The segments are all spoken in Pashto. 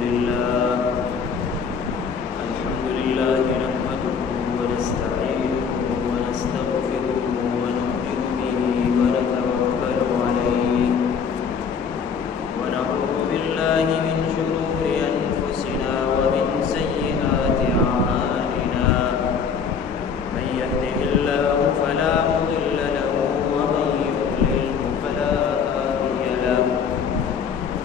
لله نحمده ونستعينه ونستغفره ونؤمن به ونتوكل عليه ونعوذ بالله من شرور أنفسنا ومن سيئات أعمالنا من يهده الله فلا مضل له ومن يضلله فلا هادي له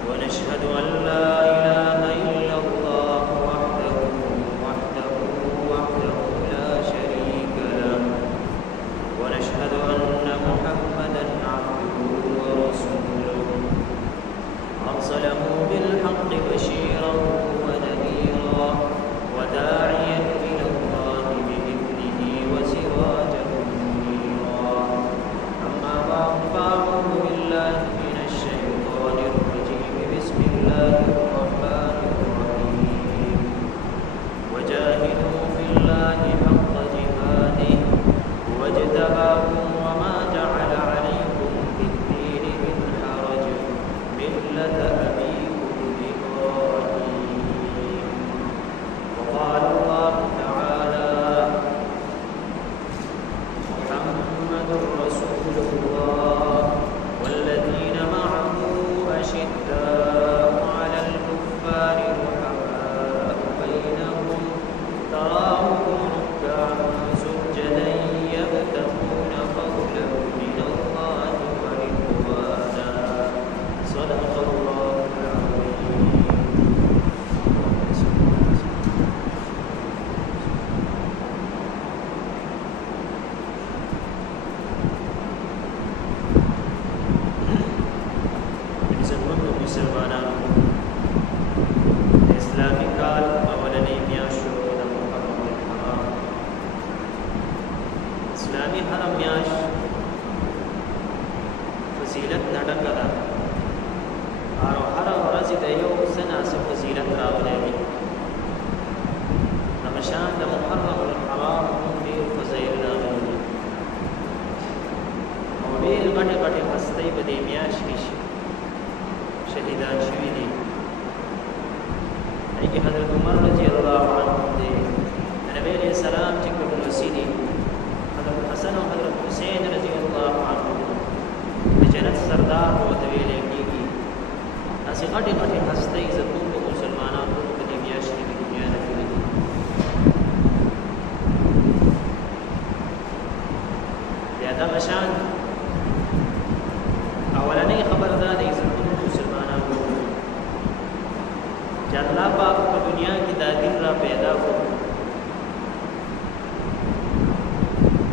ونشهد أن لا إله إلا الله وحده لا شريك له ونشهد أن محمدا عبده ورسوله أرسله بالحق بشيرا ونذيرا وداعيا إلى الله بإذنه وسراجا منيرا أما بعد فأعوذ بالله من الشيطان الرجيم بسم الله الرحمن الرحيم وجاهدوا في الله حق جهاده واجتباكم وما جعل عليكم في الدين من حرج ملة أبيكم إبراهيم وقال الله تعالى محمد رسول الله والذين معه أشداء على الكفار رحماء بينهم تراهم ركعا سجدا يبتغون فضلا من الله ورضوانا صدق الله العظيم. عزتمندو مسلمانانو اسلامي کال اولنی میاشتو د محرم الحرام اسلامي حرم میاشت فضیلت نډکه ده او هر ورځ د یو څه ناڅه فضیلت راغلی وي دغه شان د محرم الحرام هم ډېر فضایل راغلي دي او ډېر غټې غټې هستۍ په دې میاشت کې شهیدان شوي دي لیکن حضرت عمر رضی اللہ عنہ دے نبی علیہ السلام چې کوم وسیدي حضرت حسن او حضرت حسین رضی اللہ عنہ د جنت سردار او د ویلې کېږي اسی غټي غټي هستۍ عزتون په مسلمانانو په دې میاشت کې د دنیا نه کړې بیا دا شان اولنۍ خبر دا د عزتون مسلمانانو چې الله پاک په دنیا کې دا دین را پیدا کړ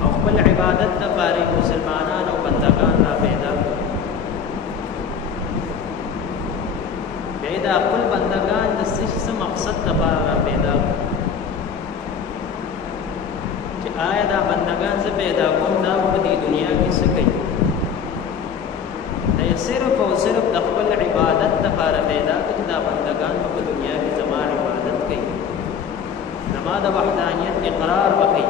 او خپل عبادت لپاره مسلمانان او بندگان را پیدا کړ بیا دا خپل بندگان د څه مقصد لپاره را پیدا کړ چې آیا دا بندگان څه پیدا کوم دا په دې دنیا کې څه کوي صرف او صرف د خپل عبادت لپاره پیدا کړي دا بندگان په دنیا کې زما عبادت کوي زما د وحدانیت اقرار وکړي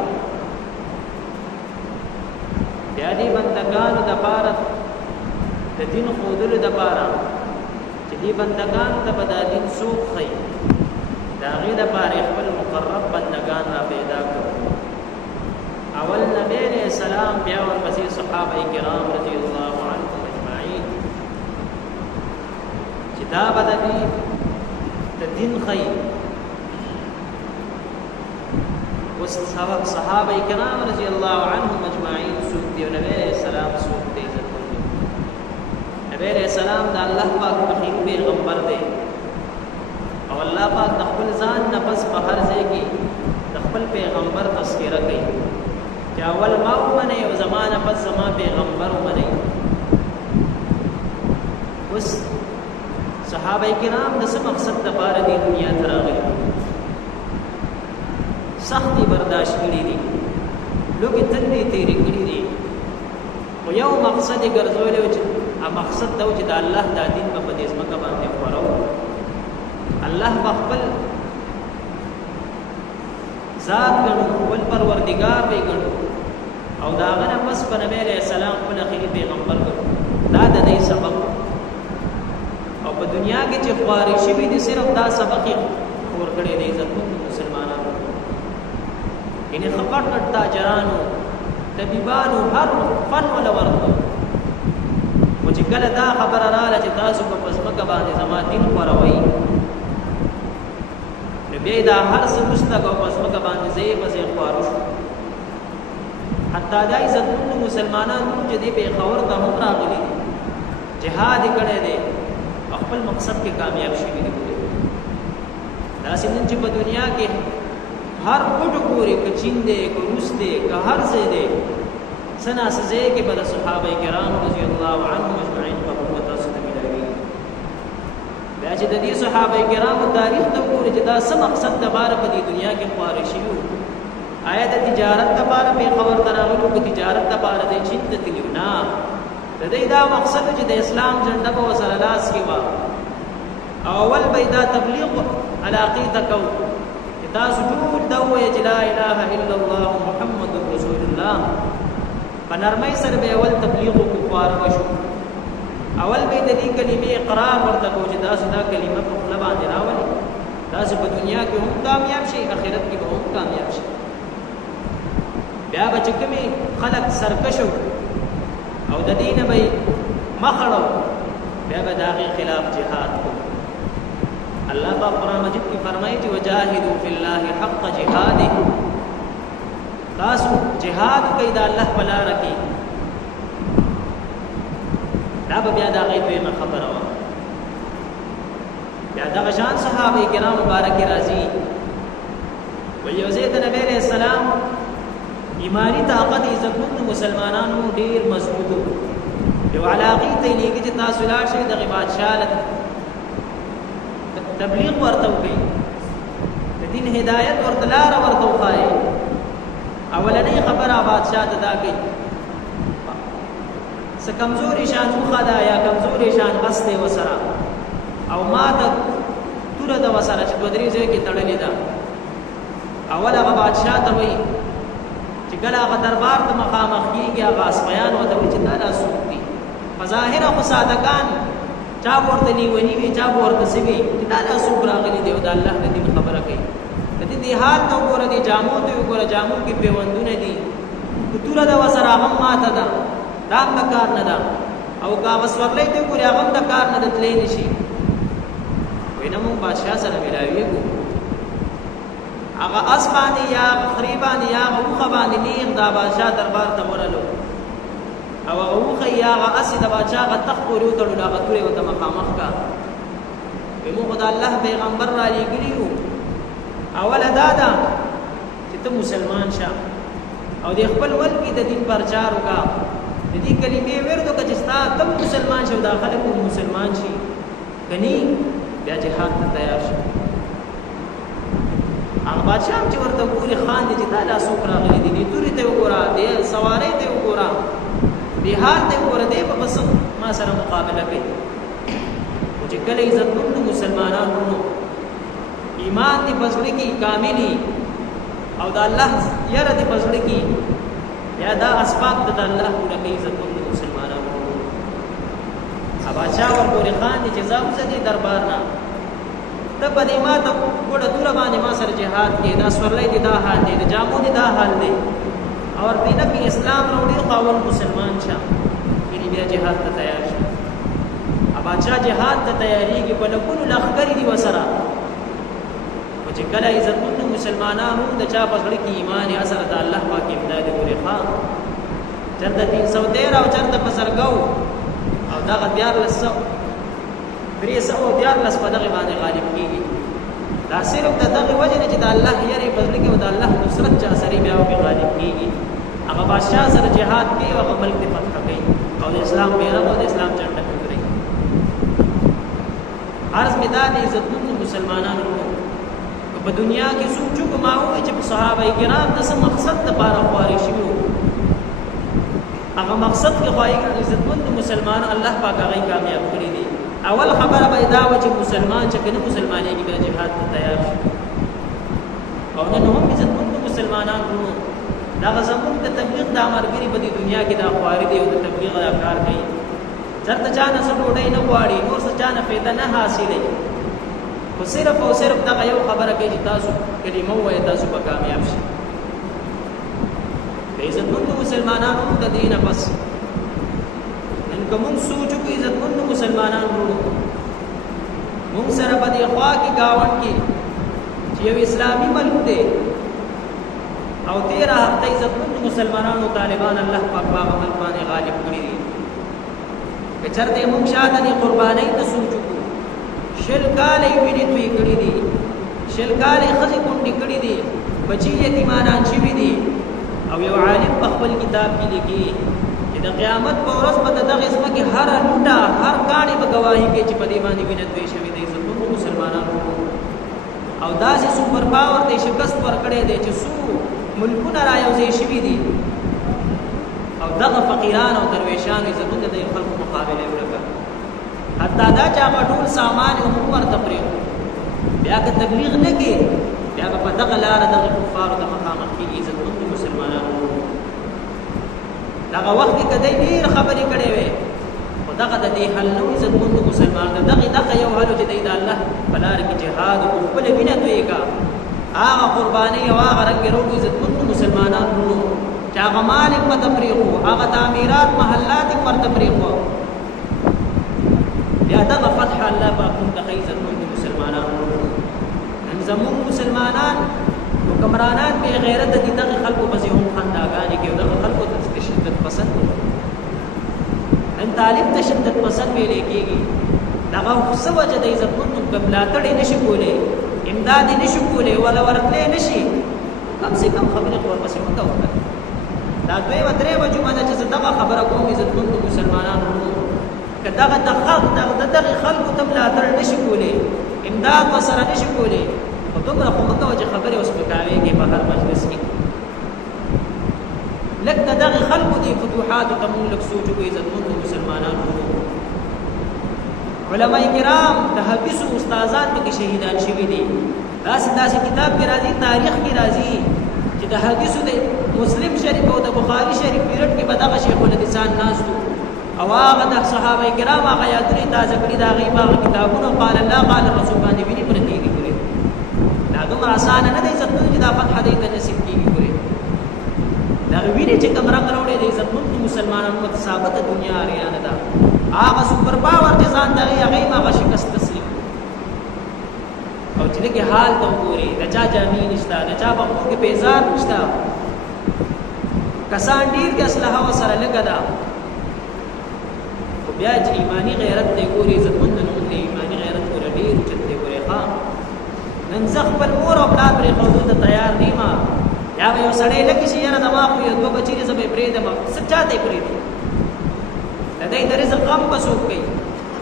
بیا دې بندگانو لپاره د دین خودلو لپاره چې دې بندگان ته به دا دین څوک ښیي د هغې لپاره خپل مقرب بندگان را پیدا کړو اول نبی علیہ السلام بیا ورپسې صحابه کرام رضی الله عنهم دا بدوی د دین خی وس صحابه کرام رضی الله عنهم اجمعین سوق دی نبی علیہ السلام سوق دی عزت نبی علیہ السلام د الله پاک مخین پیغمبر دی او الله پاک د خپل ځان نفس په هر ځای کې د خپل پیغمبر تذکرہ کوي چې اول ما ومنه او زمانه پس زما پیغمبر ومنه وس صحابه کرام د څه مقصد لپاره د دنیا ته راغلي سختي برداشت کړي دي لوګي تندې تیرې کړي دي او یو مقصد یې ګرځولې و چې مقصد دا و چې د الله د دین په دې ځمکه باندې خپرو الله خپل ذات ګڼو خپل پروردګار به ګڼو او دا غنه پس په نبی علیہ السلام خپل اخیری پیغمبر ګڼو دا د دې سبب او په دنیا کې چې خواري شوي دي صرف دا سبق ورکړي دی عزتمن مسلمانانو یعنی خپټ تاجرانو طبيبانو هر فن ولا ورته او چې کله دا خبره رااله چې تاسو په پسمکه باندې زما دین خوروي نو بیا دا هر څه مستګو پسمکه باندې زی پسې خوارو حتی دا عزتمن مسلمانانو چې دې په خبر ته هم راغلي جهاد کړي دي خپل مقصد کې کامیاب شي دي دا څنګه چې په دنیا کې هر پټ پورې کچین دې کوس دې که هر څه دې سنا سزه کې بل صحابه کرام رضی الله عنهم اجمعین په قوت سره ملوي بیا چې د دې صحابه کرام تاریخ ته وګورئ چې دا څه مقصد د بار په دې دنیا کې خواري شي آیا د تجارت لپاره په خبر تراغلو کو تجارت لپاره د چین ته تلیو نه د دې دا مقصد چې د اسلام جنډه په وسره لاس کې وا اول پیدا تبلیغ علاقه تکو تاسو ټول دا وایي چې لا اله الا الله محمد رسول الله په نرمۍ سره به اول تبلیغ کو خوار وشو اول به د دې کلمې اقرار ورته کو چې تاسو دا کلمه په خپل باندې راولي تاسو په دنیا کې هم کامیاب شئ آخرت کې به هم کامیاب شئ بیا به چې کومې خلک سرکشو او د دین به مخړو بیا به داغه خلاف جهاد کو الله په قرآن مجید کې فرمایي چې وجاهدوا فی الله حق جهاده تاسو جهاد کوي د الله په لار کې دا به بیا داغه په خبره و بیا دا شان صحابه کرام مبارک راضي ويوزيد نبی علیہ السلام ایمانی طاقت عزتمند مسلمانانو ډیر مضبوطو یو علاقه ته لګی چې تاسو لاړ شئ دغه بادشاہ تبلیغ ورته کوي د دین هدایت ورته لار ورته وخایي اولنې خبره بادشاہ ته دا کوي څه کمزوري شان خدا یا کمزوري شان غسته وسره او ما ته توره د وسره چې دوه درې ځای کې تړلې ده اوله بادشاہ ته وایي چې کله هغه دربار ته مخامخ کیږي هغه اسپیان وته چې دا راسوک دي بظاهر خو سادهګان چا ورته نیونی وی چا ورته سوي چې دا راسوک راغلي دی او د الله د دین خبره کوي د دې حال ته وګوره دي جامو ته وګوره جامو کې پیوندونه دي کتوره د وسره هغه ماته ده دا د کار نه ده او کا وسورلې ته وګوره هغه د کار نه دتلې نشي وینم بادشاہ سره ملاوي کو هغه اسماني یا خریبانی یا خوخبانی نیغ دا بادشاہ دربار ته ورلو او هغه یا هغه اسی د بادشاہ غ تخت ورو تړو هغه توري وته مخامخ کا ومو خدای الله پیغمبر را لګلیو اول دادا چې ته مسلمان شه او د خپل ول کې د دین پرچار وکا د دې کلمې ورته کچستا تم مسلمان شو داخله کو مسلمان شي کني بیا جهاد ته تیار شي هغه بادشاہ چې ورته ګوري خان دي چې دا لاسو راغلي دي توري ته وګوره دي سوارې ته وګوره بهار ته وګوره دي په بس ما سره مقابله کوي چې کله عزتمند مسلمانانو ایمان دې پزړه کې کاملی او د الله یره دې پزړه کې یا دا اسباب د الله د عزتمند مسلمانانو بادشاہ ورګوري خان دي چې زاو زدي دربار نه ته په دې ما ته ګوډه تور باندې ما سره جهاد کې دا سورلې دي دا حال دي جامو دي دا حال دي اور دینه په اسلام وروړي قاول مسلمان شه یعنی بیا جهاد ته تیار شه بادشاہ جهاد ته تیاریږي په لکونو لخرې دي وسره او چې کله عزتمند مسلمانانو د چا په غړي کې ایمان یې اثر د الله پاک امداد ورې ښا چرته 313 او چرته په سرګو او دا غديار لسو پریسه او دیار لس په دغه باندې غالب کیږي دا صرف د دغه وجه نه چې د الله یې بدل کې او د الله نصرت چا سره بیا او غالب کیږي هغه بادشاہ سره جهاد کوي او عمل ته فتح کوي او د اسلام بیرغ او د اسلام جنډه کوي عرض میدان عزتمند مسلمانانو په دنیا کې سوچو کومه چې صحابه کرام د څه مقصد لپاره خواري شوی هغه مقصد کې خوای عزتمند مسلمان الله پاک هغه کامیاب کړی دي اول خبره به دا و چې مسلمان چې کنه مسلمانې کې به جهاد ته تیار شي او نن هم عزتمند مسلمانانو دا زموږ د تبلیغ د امرګری په دنیا کې دا خواري دي او د تبلیغ دا کار کوي چرته چانه څه ډوډۍ نه غواړي نور څه چانه فایده نه حاصلې خو صرف او صرف دغه یو خبره کوي چې تاسو کلمه وایي تاسو به کامیاب شئ د عزتمندو مسلمانانو د دې نه بس نن که موږ سوچ وکړو عزتمندو مسلمانانو موږ سره په دې خوا کې ګاونډ کې چې یو اسلامي ملک دی او 13 هفته عزتمندو مسلمانانو طالبان الله پاک په ملک باندې غالب کړي دي که چرته موږ شاته دي قربانۍ ته سوچ وکړو شل کالې وینې توی کړي دي شل کالې ښځې کونډې کړي دي بچي یتیمانان شوي دي او یو عالم په خپل کتاب کې لیکي چې د قیامت په ورځ به د دغې ځمکې هره لوټه هر کاڼې به ګواهي کوي چې په دې باندې وینه توی شوې ده عزتمندو مسلمانانو او داسې سوپر پاور دی شکست ورکړی دی چې څو ملکونه را یوځای شوي دي او دغه فقیران او درویشانو عزتونه د خلکو مقابله وکړه حتی دا چې هغه ټول سامان یې هم ورته پرېښود بیا که تبلیغ نه کوي بیا به په دغه لاره دغه کفارو ته مخامخ کېږي عزتمندو مسلمانانو دغه وخت کې که دی ډېر خبرې کړې وې خو دغه د دې حل نه و عزتمندو مسلمانانو دغه یو حل چې دی د الله په لاره کې جهاد وکړو خپله وینه تویې کړه هغه قربانۍ او هغه رنګې روډ عزتمندو مسلمانانو چې هغه مال یې ورته پرېښو هغه تعمیرات محلات یې ورته پرېښو بیا دغه فتح الله پاک موږ ته ښیي عزتمندو مسلمانانو نن زموږ مسلمانان حکمرانان بې غیرته دي دغه خلکو پسې هم خنداګانې کوي دغه خلکو ته شدت پسند نن طالب ته شدت پسند ویلې کېږي دغه څه وجه د عزتمندو ملاتړ یې نشي کولی امداد یې نشي کولی ولا ورتلی نشي کم سے کم خبرې خو ورپسې مه کوه دا دویمه درېیمه جمعه ده چې زه دغه خبره کوم عزتمندو مسلمانانو که دغه دغه خلکو ته ملاتړ نشي کولی امداد ورسره نشي کولی خو دومره خو مه کوه چې خبرې وسپکاوېږي په هر مجلس کې لږ د دغې خلکو دي فتوحاتو ته مونږ لږ سوچ وکړو عزتمندو مسلمانانو علماء کرام د حدیثو استادان پکې شهیدان شوي دي داسې کتاب کې راځي تاریخ کې راځي چې د حدیثو د مسلم شریف او د بخاري شریف پیرډ کې به دغه شیخ الحدیثان ناستو او هغه د صحابه کرام هغه یادونه تازه کړي د هغې هغه کتابونه قال الله قال رسول باندې وینې پرتې دي ګورې دا دومره اسانه نه دی عزتمندو چې دا فتحه دی ته نصیب کېږي ګورې دا وینې چې کوم رنګ راوړی د عزتمندو مسلمانانو ته ثابته دنیا اریانه ده هغه سوپر پاور چې ځان دغې هغې هم هغه شکست تسلیم او چې لږې حال ته وګورې د چا جامې نشته د چا په خولو کې بیزار نشته کسان ډېر دي اسلحه ورسره لږه ده خو بیا چې ایماني غیرت دی ګورې عزتمند نوم دی ایماني غیرت ګوره ډېر اوچت دی ګورې ښه نن زه خپل مور او پلار پرېښودو ته تیار نه یم یا به یو سړی لکه چې یاره زما خو یو دوه بچي دي زه به یې پرېږدم څه چا ته یې پرېږدي د دی د رزق غم به څوک کوي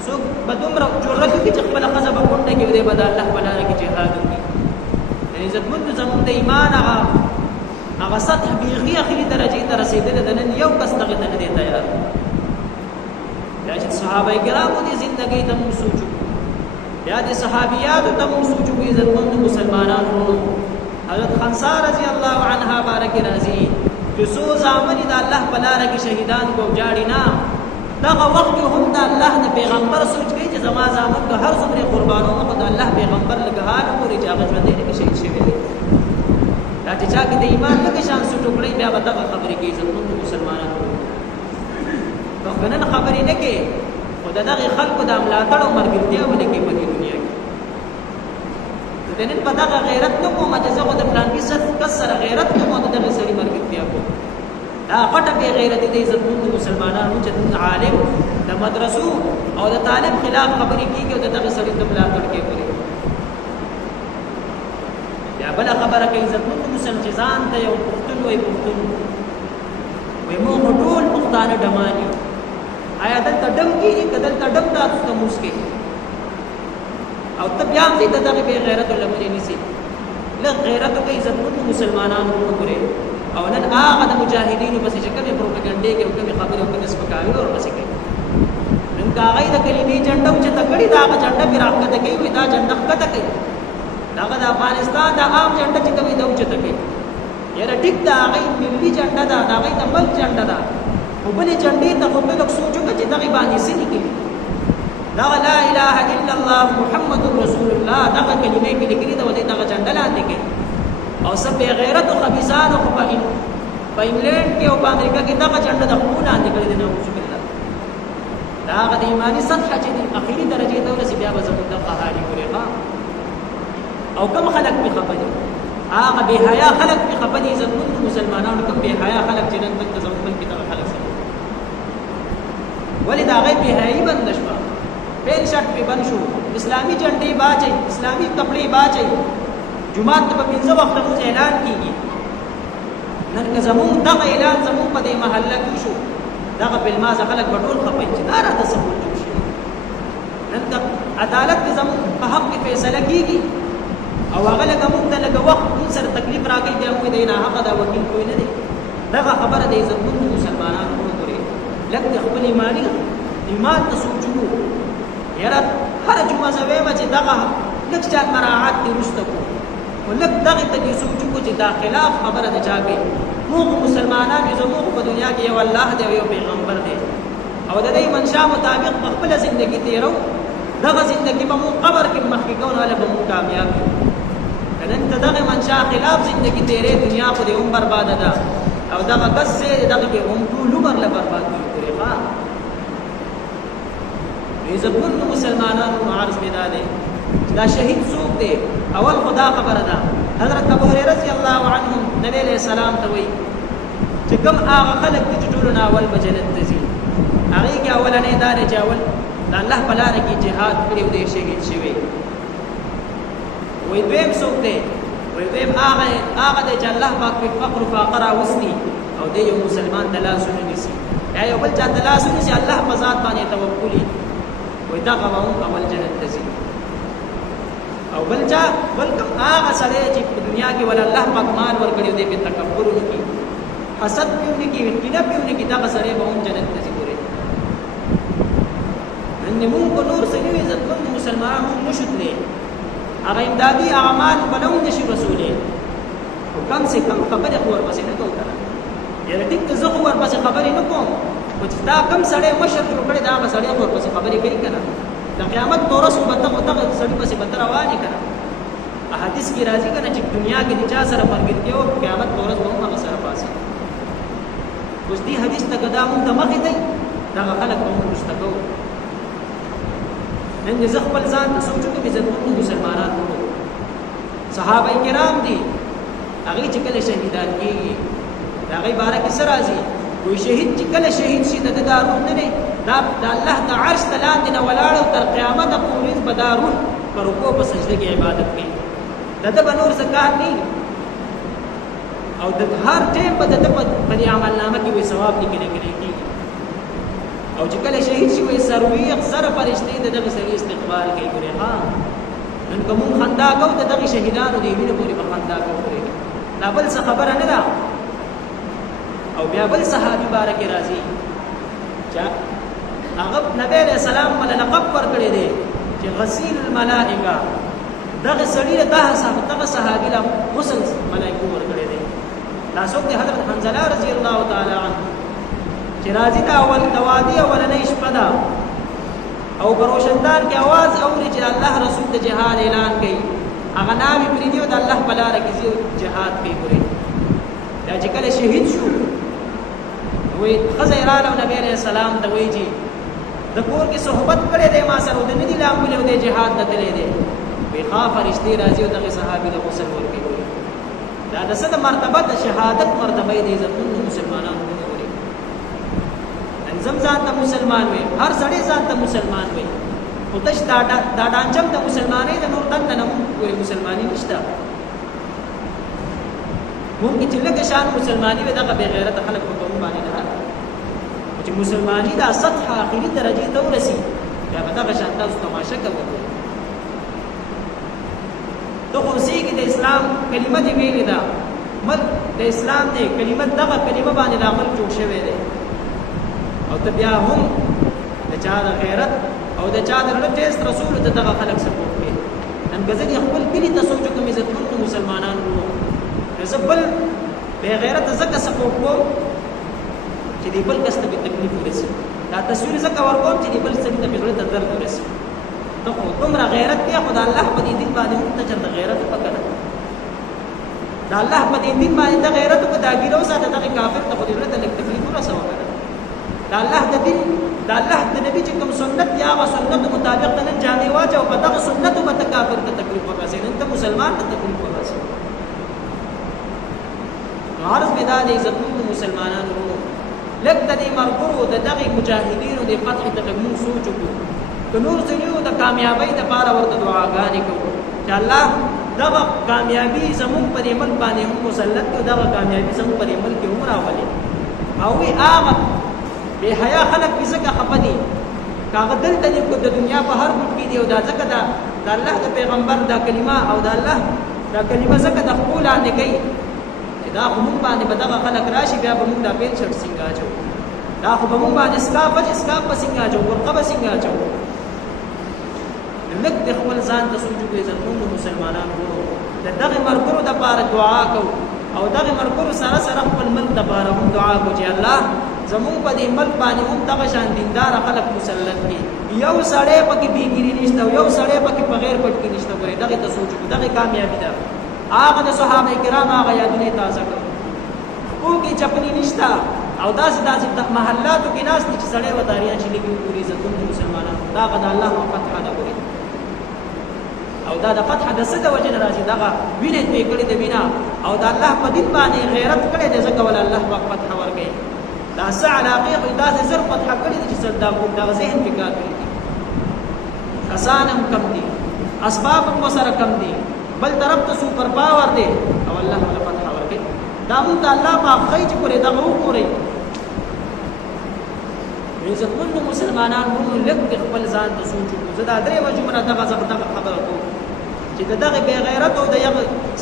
څوک به دومره جرأت وکړي چې خپله ښځه به کونډه کړي دی به د الله په لاره کې جهاد وکړي د عزتمندو زموږ د ایمان هغه سطح بیخي اخري درجې ته رسېدلې ده نن یو کس دغې ته نه دی تیار بیا چې صحابه کرامو دې زندګۍ ته موږ سوچ وکړو بیا د صحابیاتو ته موږ سوچ وکړو عزتمندو مسلمانانو حضرت خنسا رضی الله عنها بارک راضي چې څو زامنې د الله په لاره کې شهیدان کو جاړي نه دغه وخت هم د الله د پیغمبر سوچ کوي چې زما زامن که هر څومره قربانوم خو د الله پیغمبر لږ حال پورې چې هغه ژوندی نه کې شهید شوي دي دا چې چا کې د ایمان لږې شان سوچ وکړئ بیا به دغه خبرې کوي عزتمندو مسلمانانو که نن خبرې نه کوې خو د دغې خلکو د ملاتړ او ملګرتیا ونه کوي په دې دنیا کې د نن په دغه غیرت نه کومه چې زه خو د فلانکي کس سره غیرت کوم او د دغې سړي ملګرتیا کوم دا غټه بې غیرتي د عزتمندو مسلمانانو چې د عالم د مدرسو او د طالب خلاف خبرې کېږي او د دغې سړي ته ملاتړ کوي پرې بیا بله خبره کوي عزتمندو مسلمان چې ځان ته یو پښتون وایي پښتون وایي موږ خو ټول پښتانه ډمان یو آیا دلته ډم کېږي که دلته ډم تاسو ته موس کوي او ته بیا هم دې د دغې بې غیرتو لمنې نیسي لږ غیرت وکړئ عزتمندو مسلمانانو وګورئ او نن هغه د مجاهدینو پسې چې کومې پروپاګنډې کوي او کومې خبرې او کومې سپکاوي ورپسې کوي نن که هغوی د کلمې جنډه اوچته کړي د هغه جنډه پرې راښکته کوي وایي دا جنډه ښکته کوي د هغه د افغانستان د عام جنډه چې کوي دا اوچته کوي یاره ټیک د هغوی ملي جنډه ده د هغوی د ملک جنډه ده وبل جنډې ته خو به لږ سوچ وکړه چې دغې باندې څه لیکلي دغه لا اله الا الله محمد رسول الله دغه کلمې کې لیکلي ده او دې دغه جنډه لاندې کوي او سب بے غیرت او خبيثان خو په انګلند کې او په امریکا کې دغه جنډه د خپل لاندې کړی دی نعوذ بالله دا هغه د ایماني سطح چې د اخیری درجه ته ورسې بیا به زموږ د قهاري کوي او کوم خلک به خپه دي هغه به حیا خلک به خپه دي عزتمن مسلمانانو کوم به حیا خلک چې نن تک زموږ ملک ته خلک سره ولې دا غي به حیاي بند شوه پین شرط په بند شو اسلامي جنډې باچي اسلامي کپڑے باچي جمعات په پنځه وخت موږ اعلان کیږي نن که زموږ دغه اعلان زموږ په دې محله کې شو دغه بل ما خلک بټول خپل چې دا راته سمون جوړ شي نن د عدالت کې زموږ په حق کې فیصله کیږي او هغه لکه موږ ته لکه وخت موږ سره تکلیف راکړي دی موږ دې نه حق دا وکیل کوی نه دی دغه خبره د عزتمن مسلمانانو وګوري لکه خپل ایمان ته سوچو یاره هر جمعه زویم چې دغه لکه چا مراعات دي رسته کو ولکه دغه ته دې سوچو چې دا خلاف خبره ده چا کوي موږ مسلمانان یو زموږ په دنیا کې یو الله دی او یو پیغمبر دی او د دې منشا مطابق خپل ژوندۍ تیرو دغه ژوندۍ په مو قبر کې مخکې کول ولا به مو کامیاب نن ته دغه منشا خلاف ژوندۍ تیرې دنیا خو دې هم برباد ده او دغه بس دغه کې هم ټول عمر له برباد کیږي ها عزتمن مسلمانانو عرض پیدا دي دا شهید څوک دی اول خدا خبره ده حضرت ابو هريره رضی الله عنه نبی علیہ السلام ته وایي چې کوم هغه خلک چې ټول نه اول به جنت ته ځي هغه کې اولنې دار چې اول د الله په لار کې jihad کړی دی شهید شوی وایي دویم څوک دی وایي دویم هغه دی چې الله پاک په فقر فقرا وسني او دی یو مسلمان د لاس ونیسي یا یو بل چا د لاس ونیسي الله په ذات باندې توکلي وایي دا هغه اول جنت ته ځي او بلچا بلکم هغه سره چې په دنیا کې ول الله پاک مال ورکړي دی په تکبر وکي حسد پیونه کې کینه پیونه کې دا سره به هم جنت ته ځي ان موږ په نور سره عزت مند مسلمانانو نشوتلې هغه امدادي اعمال بلو نشي رسوله او کم سے کم خبره خور پسې نه کوي یاره ټیک ته زه خور پسې خبرې نه کوم او چې دا کم سره مشر جوړ کړي دا سره خور پسې خبرې کوي کنه د قیامت تورس وبته دغه سړي پسې بدر رواني کړه احادیث کې راځي کنه چې دنیا کې د چا سره مرګرتي او قیامت تورس به هم سره پاسي اوس دې حدیث ته قدم د مخې دی دا خلک به هم مستقو نن زه خپل ځان ته سوچو کې عزتمن مسلمانان وو صحابه کرام دي هغه چې کله شهیدان کیږي دا غي بارک سره راځي کوئی شهید چې کله شهید شي د دارو نه نه دا الله د عرش تلاندې نه ولاړو تر قیامت پورې په دارو پر رکوع په سجده کې عبادت کوي دا د بنور زکات نه او د هر ټیم په د په عمل نامه کې وي ثواب لیکل کېږي او چې کله شهید شي وي سروي اکثر فرشتي دغه سړي استقبال کوي ګره ها نن کوم خندا کو دغه شهیدانو دی ویني پوری په خندا کوي دا بل څه خبره نه ده او بیا بل صحابي بارک راضي چې هغه نبی علیہ السلام ول لقب ور کړی دی چې غسیل الملائکه دغه سړي دغه صحابي له غسل ملائکه ور کړی دی دا څوک دی حضرت حنزله رضی الله تعالی عنه چې راځي دا اول دوادي اولنې شپه ده او بروشندان کې आवाज اوري چې الله رسول د جهاد اعلان کوي هغه نامي پریدیو د الله په لار کې جهاد کوي ګوري دا چې کله شهید شو وي خزیران او نبی علیہ السلام ته وایي د کور کې صحبت کړي د ما سره د ندي لامل او د جهاد ته تللی دی وی خاف فرشتي راځي او دغه صحابي د غسل ورکوي دا د څه مرتبه د شهادت مرتبه دی زموږ مسلمانانو ورکوي انزم ځان ته مسلمان وي هر سړی ځان ته مسلمان وي او دش دا ډانچم د مسلمانۍ د نور دند نه ګوري مسلمانۍ نشته ممکن چې لکه شان مسلمانۍ وي دغه بے غیرت خلک په کوم باندې نه چې مسلمانۍ دا سطح اخري درجه ته ورسي بیا به دغه شان تاسو تماشا کوئ ته خو سیګي د اسلام کلمه دی ویلې ده مل د اسلام دی کلمه دغه کلمه باندې د عمل جوړ شوی دی او ته بیا هم د چا د غیرت او د چا د ټیست رسول ته دغه خلک سپورټ کوي نن غزدي خپل کلی ته سوچ کوم عزتمن مسلمانانو زبل بے غیرت زکه سپورټ کو چې دی بل کس ته تکلیف ورسي دا تصویر زکه ورکوم چې دی بل څه ته زړه ته درد ورسي ته خو دومره غیرت دی خدای الله په دې دین باندې ته چرته غیرت وکړه دا الله په دې دین باندې ته غیرت کو دا ګیرو ساته ته کافر ته خو دې ته تکلیف ورسو وکړه دا الله د دین دا الله د نبی چې کوم سنت دی هغه سنت مطابق ته جامع واچو په دغه سنت به کافر ته تکلیف ورسي نن ته مسلمان ته تکلیف ورسي عرض میدان عزتمن مسلمانانو لک د دې مرګرو د دغه مجاهدینو د فتح ته موږ سوچ وکړو که نور څنګه د کامیابی د پاره ورته دعاګانې کوو چې الله دغه کامیابی زموږ په دې ملک باندې هم مسلط کړي دغه کامیابی زموږ په دې ملک کې هم راولي او وی هغه به حیا خلک به زکه خپدي کاغه دلته د دنیا په هر ګوټ کې دی او دا ځکه دا د الله د پیغمبر دا کلمه او د الله دا کلمه زکه د خپل باندې کوي دا خو مونږ باندې به دغه خلک راشي بیا به مونږ دا پیل شرط څنګه اچو دا خو به مونږ باندې اسکاپ به څنګه اچو ورقه به څنګه اچو لږ د خپل ځان ته سوچ وکړئ زموږ مسلمانانو د دغه مرګرو د پاره دعا کو او دغه مرګرو سره سره خپل ملک د پاره هم دعا کو چې الله زموږ په دې ملک باندې هم دغه شان دیندار خلک مسلط کړي یو سړی پکې بیګری نشته یو سړی پکې بغیر پټ کې نشته ګورې دغه ته سوچ وکړئ دغه کامیابی ده هغه د صحابه کرام هغه یادونه تازه کړو او کې چپنی نشتا او داسې د محلاتو کې ناس چې سړی وداریان چې لګي پوری عزتون مسلمانانو دا غد الله او فتح ده ګوري او دا د فتح د سده وجه راځي دغه وینې دې کړې د وینا او د الله په دین باندې غیرت کړې د زکه ول الله پاک فتح ورکړي دا سع علاقه او داسې زر فتح کړې چې صدا کو دا ذهن فکر کړی کسانم کم دي اسباب هم سره کم دي بل طرف ته سپر پاور دی او الله ولا فتح ورکړي دا مونږ الله ما خی چې پرې دغه وګورئ عزتمن مسلمانان مونږ لږ خپل ځان ته سوچ وکړو زه دا درې وجمره دغه خبره کوم چې دغه بے غیرت او د یو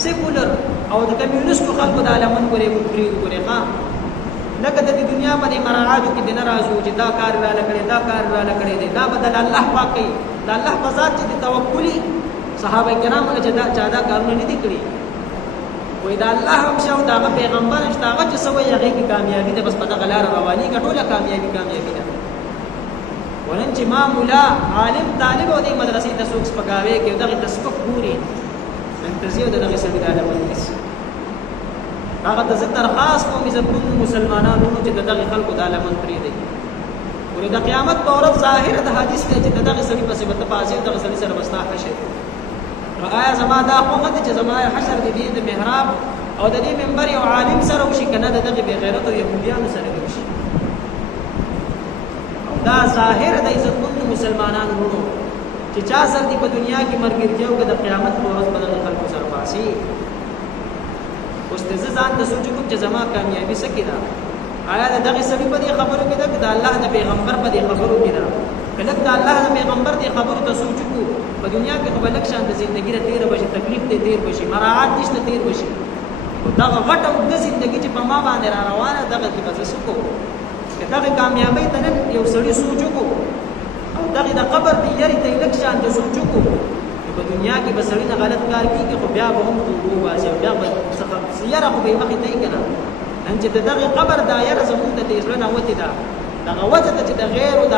سیکولر او د کمیونستو خلکو د عالمن پرې وګورئ ښا لکه د دنیا باندې مراعاتو کې د ناراضو چې دا کار را لکړي دا کار را لکړي دا بدل الله پاک کوي دا الله په ذات چې توکلی صحابه کرام چې دا چادا کارونه نه دي کړی وای دا الله هم شاو دا پیغمبر اشتاغه چې سوې هغه کې کامیابی ده بس په دغه لار رواني ګټوله کامیابی ده ولن چې ما مولا عالم طالب او د مدرسې ته څوک سپکاوي کې دغه تسبق ګوري نن تزيو دغه سړي دا ولکس هغه د درخواست کوم عزتمن مسلمانانو چې دغه خلکو د عالمن پرې دي ورې د قیامت په ورځ ظاهر د حدیث کې چې دغه سړي په سبب تاسو دغه سړي سره وستا حشر آیا زما دا خوغه چې زما حشر دې د محراب او د دې منبر یو عالم سره وشي کنه دغه بے غیرت او يهوديانو سره وشي او دا ظاهر د عزتمن مسلمانانو ورو چې چا سر دې په دنیا کې مرګرتیو کې د قیامت په ورځ بدل خلکو سره پاسي اوس ته ځان ته سوچ کوم چې زما کامیابی سکه دا آیا دغه سړي په دې خبرو کې د الله د پیغمبر په دې خبرو کې دا کله د الله د پیغمبر دې خبرو ته سوچ کو په دنیا کې خو بلک شان د ژوندۍ ته تیر بشي تکلیف ته تیر بشي مراعات نشته تیر بشي دا غټه د ژوندۍ چې په ما باندې را روانه دغه کې بس سکو دغه کامیابی ته یو سړی سوچ کو او دغه د قبر دی لري ته لک شان د سوچ کو په دنیا کې به سړی نه غلط کار کوي خو بیا به هم توبه واسي بیا به څه سیاره خو به مخې ته کنه ان چې دغه قبر دایره زموږ د دې ځلنه وته دا دغه وجه ته چې د غیر او د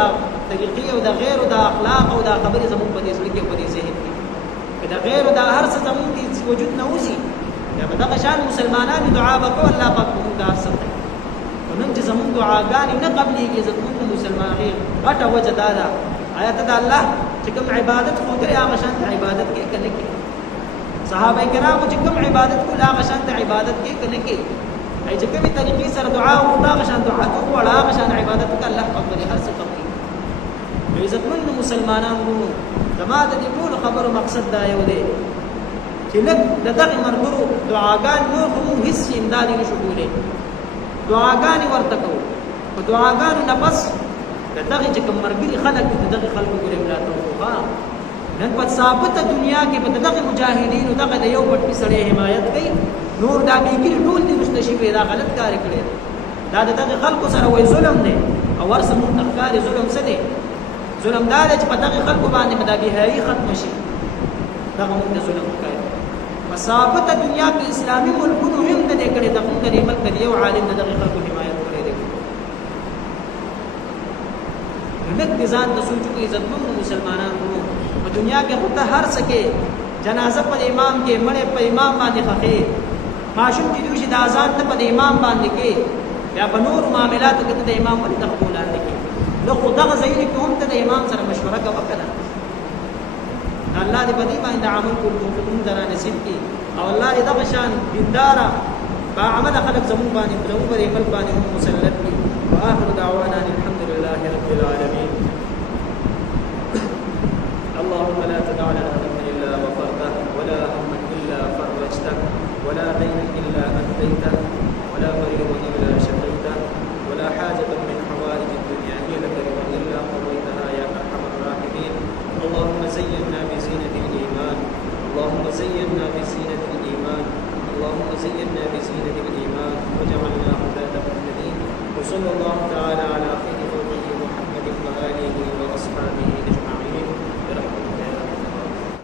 طریقې او د غیر او د اخلاق او د خبرې زموږ په دې ځل کې په دې ذهن کې د غیر او د هر څه زموږ د وجود نه وځي دا به دغه شان مسلمانانو دعا وکړو الله پاک موږ ته ستای ونن چې زموږ دعاګانې نه قبلېږي زموږ مسلمانې غټه وجه دا ده آیات د الله چې کوم عبادت خو درې هغه شان عبادت کې کنه کې صحابه کرامو چې کوم عبادت کو هغه شان عبادت کې کنه کې ای چې کومه طریقې سره دعا او هغه شان دعا او هغه شان عبادت ک الله پاک دې هر څه قبول عزتمن مسلمانانو زما د دې ټول خبرو مقصد دا یو دی چې لږ دغه مرګرو دعاګان نور هم هیڅ امداد نشو کولای دعاګان ورته کو په دعاګانو نه بس دغه چې کوم مرګري خلک دغه خلکو ګورې ملاته وها نن په ثابته دنیا کې په دغه مجاهدینو دغه د یو پټ سړی حمایت کوي نور دا بیګری ټول دي مستشفي دا غلط کار کړی دا دغه خلکو سره وای ظلم دی او ورسره متخکار ظلم څه دی ظلم دا چې په دغه خلکو باندې مدابهایي ختم شي دغه موږ ظلم کوي په ثابته دنیا کې اسلامي ملکونو هم د دې کړي دغه ملک یو عالم دغه خلکو حمایت کړی دی لک دزان د سوچو کې عزتمن مسلمانان وو په دنیا کې هوته هر سکے جنازه پر امام کې مړې په امام باندې خخې ماشوم چې دوی د اذان ته په امام باندې کې یا په نور معاملاتو کې د امام باندې تقبولات کې نو خدای غزين کې هم ته د امام سره مشوره کوي کنه الله دې په دې باندې عمل کول کوم درا نصیب کی او الله دې د بشان دیندارا با عمل خلق زمون باندې زمون پر عمل باندې هم مسلط کی واخر دعوانا الحمد لله رب العالمين اللهم لا تدع لنا ذنبا الا غفرته ولا هما الا فرجته ولا دينا الا انتيته ولا مريضا الا شفيته ولا حاجه من حوائج الدنيا هي لك رضا الا قضيتها يا ارحم الراحمين اللهم زينا بزينه الايمان اللهم زينا بزينه الايمان اللهم زينا بزينه الايمان وجعلنا هداة مهتدين وصلى الله تعالى على خير خلقه محمد واله واصحابه